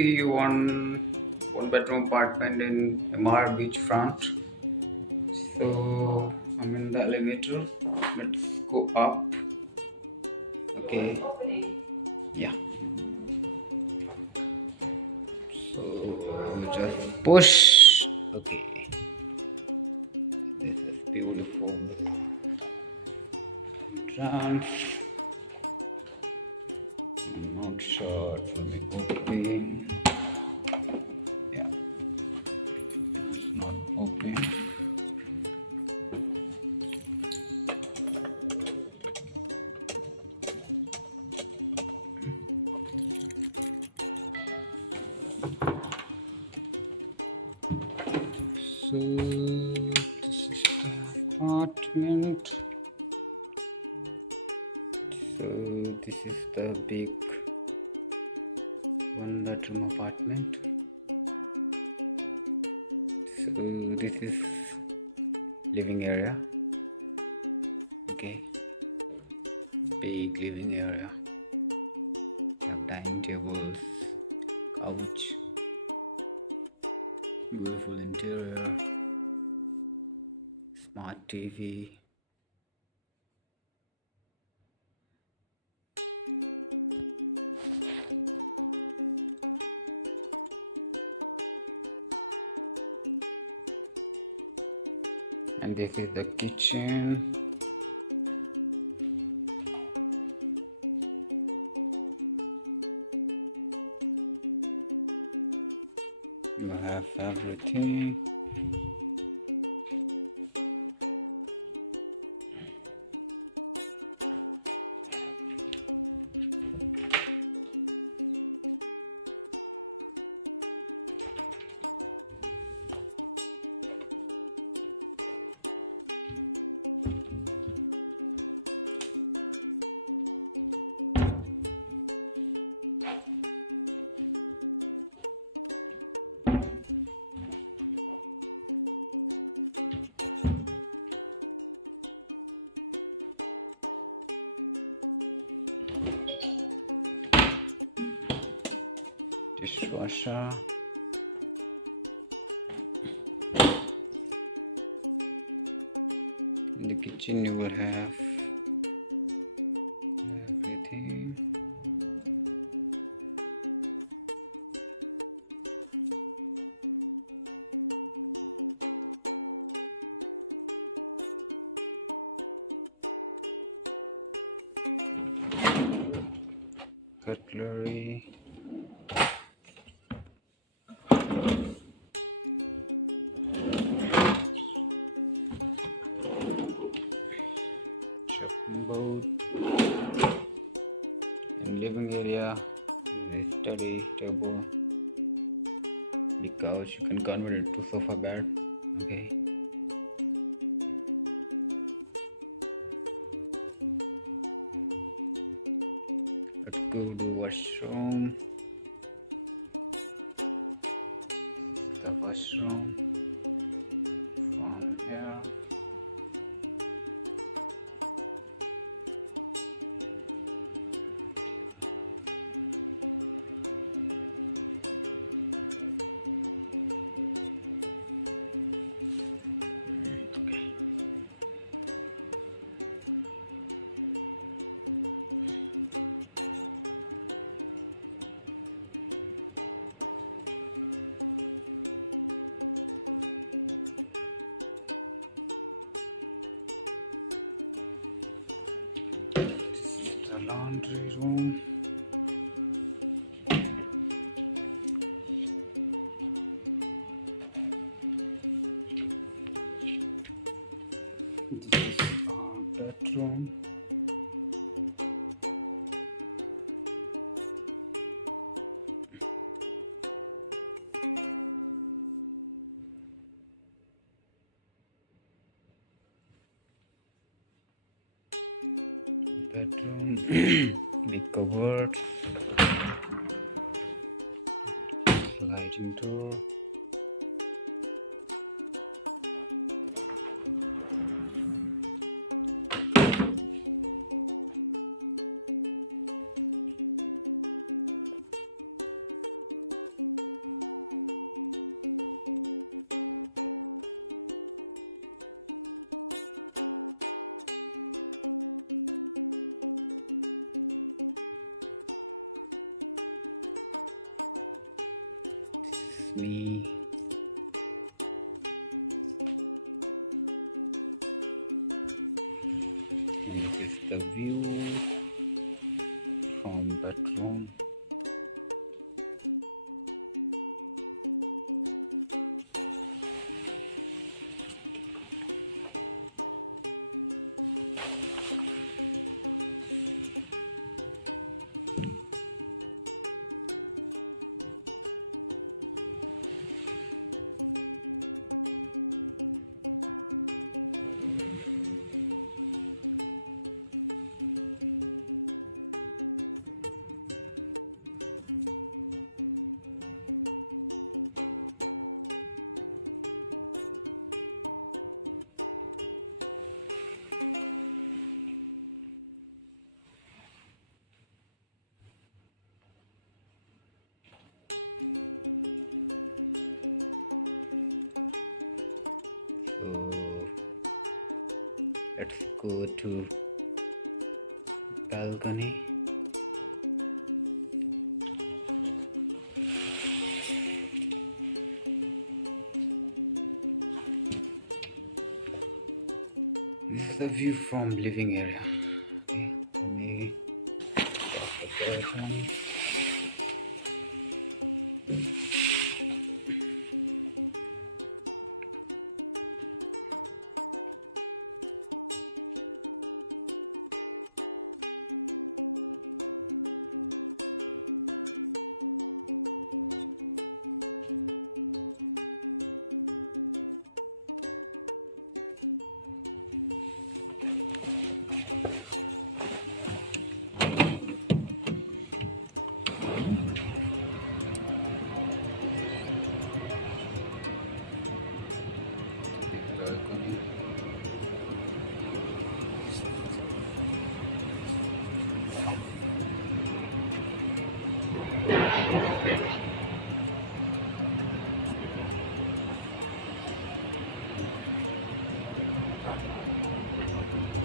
see one bedroom apartment in Emaar Beachfront. So I'm in the elevator. Let's go up. Okay. Yeah. So I'll just push. Okay. This is beautiful. Trans. I'm not sure. So it would be. Yeah. It's not open. So this is the apartment. So this is the big one bedroom apartment. So this is living area. Okay, big living area. Dining tables, couch, beautiful interior, smart TV. And this is the kitchen. You have everything. Dishwasher. In the kitchen you will have everything. Cutlery. Living area, study table, big couch. You can convert it to sofa bed. Okay. Let's go to washroom. This is the washroom. From here. This is the laundry room. This is our bedroom. Bedroom. Big cupboard. Sliding door. go to balcony. This is the view from living area. Okay, cross the curtain.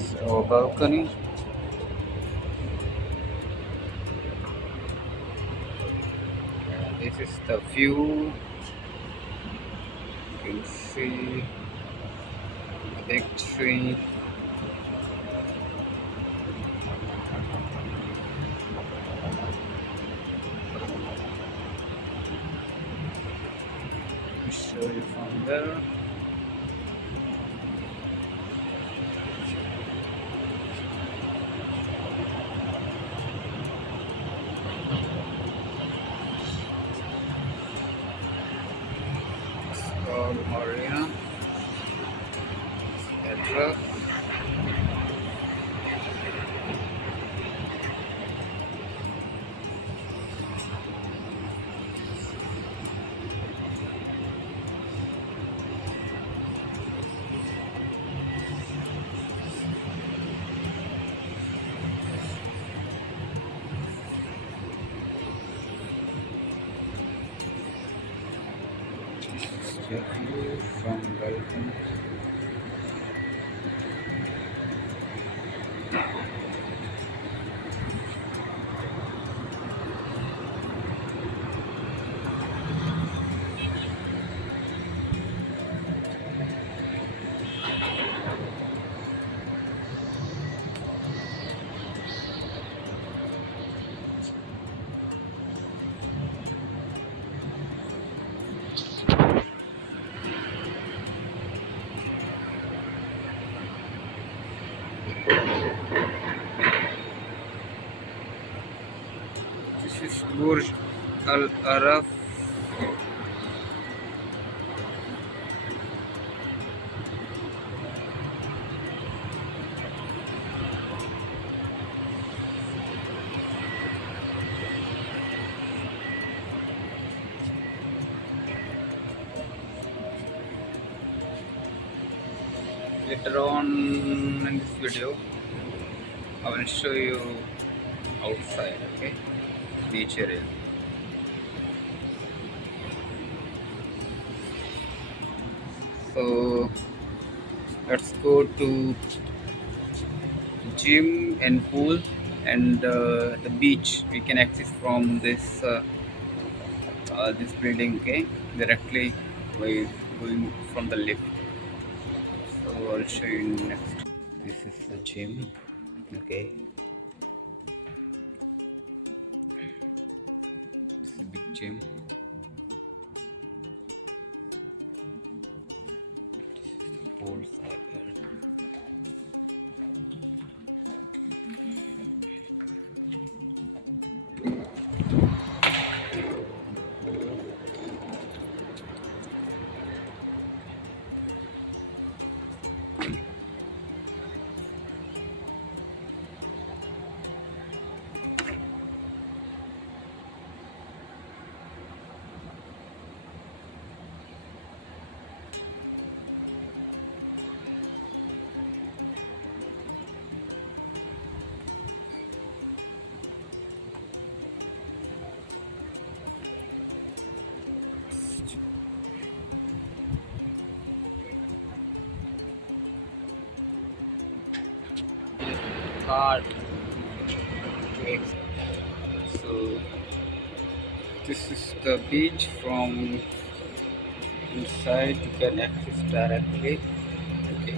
So balcony. This is the view. You can see big tree. Show you from there. Palm Marina. Check from balcony. This is Burj Al Arab. Later on in this video, I will show you outside, okay? Beach area. So let's go to gym and pool and the beach. We can access from this building, okay? Directly going from the lift. So I'll show you next. This is the gym, okay? Gym. start to so this is the beach from inside. You can access directly. Okay.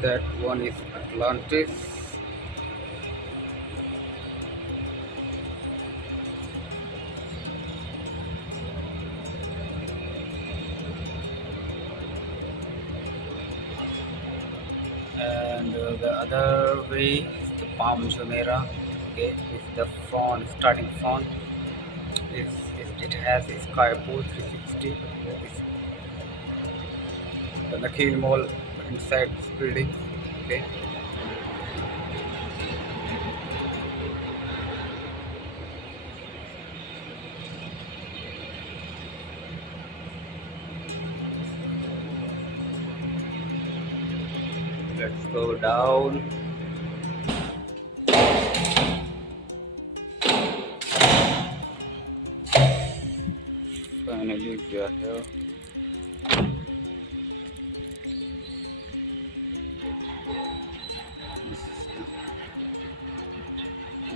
That one is Atlantis. And on the other way is the Palm Jumeirah. Okay, it's the font, starting font. It has sky blue 360. The material wall inside this building. Okay. Let's go down. Finally, we are here.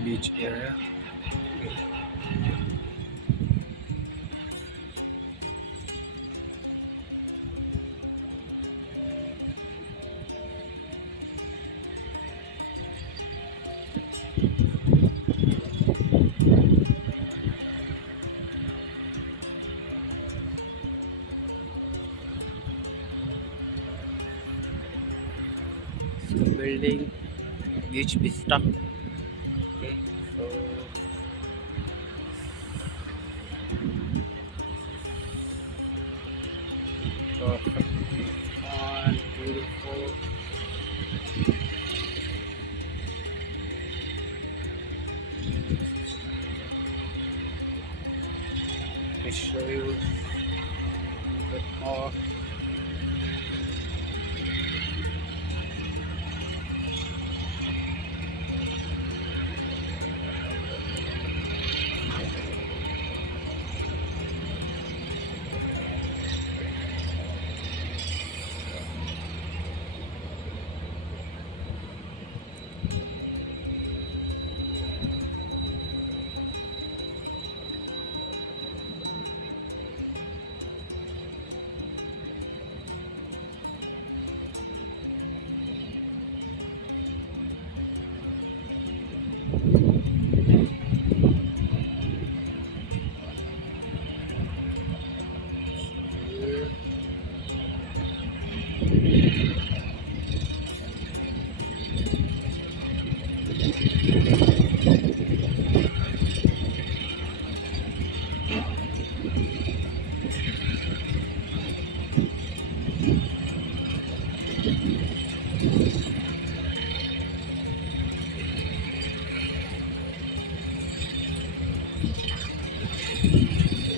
Beach area. Still building. Beach be stuck.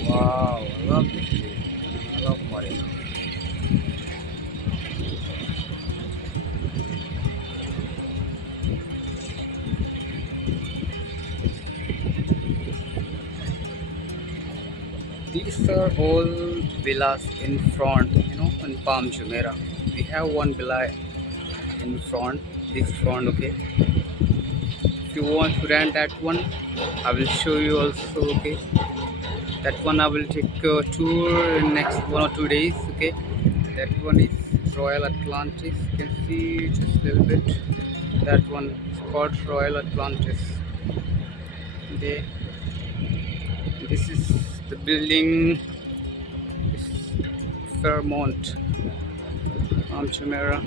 Wow, love white. These are all villas in front, on Palm Jumeirah. We have one villa in front, this front, okay. If you want to rent that one, I will show you also, okay. That one I will take a tour in next 1 or 2 days, okay. That one is Royal Atlantis. See, just a little bit. That one is called Royal Atlantis. Okay. This is the building Fairmont, Palm Jumeirah.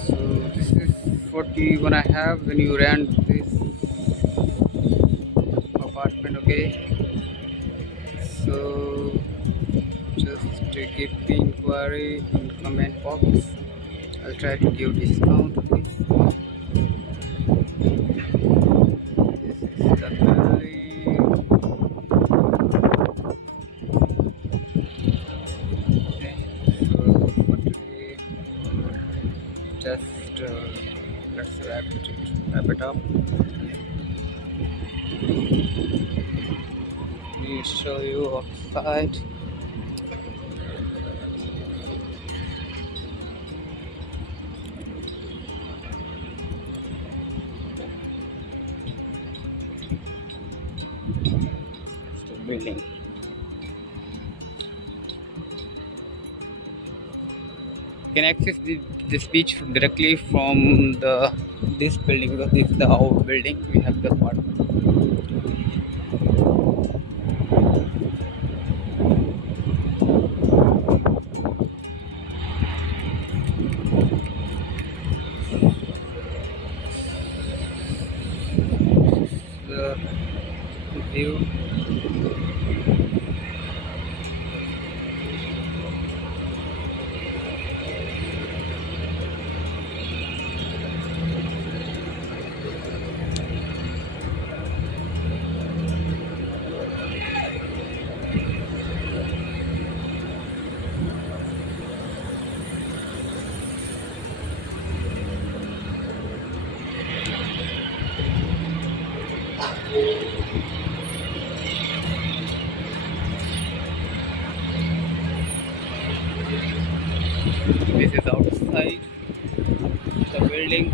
So this is what we gonna have when you rent this apartment, okay? So just give the inquiry in the comment box. I'll try to give discount. This is the let's wrap it up. Let me show you outside. It's the building. You can access this beach directly from this building because this is the our building. We have the apartment. The view. This is outside the building.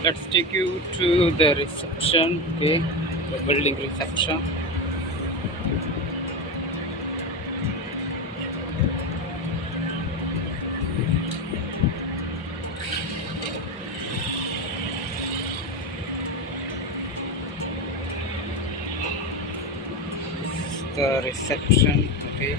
Let's take you to the reception. Okay, the building reception. This is the reception. Okay.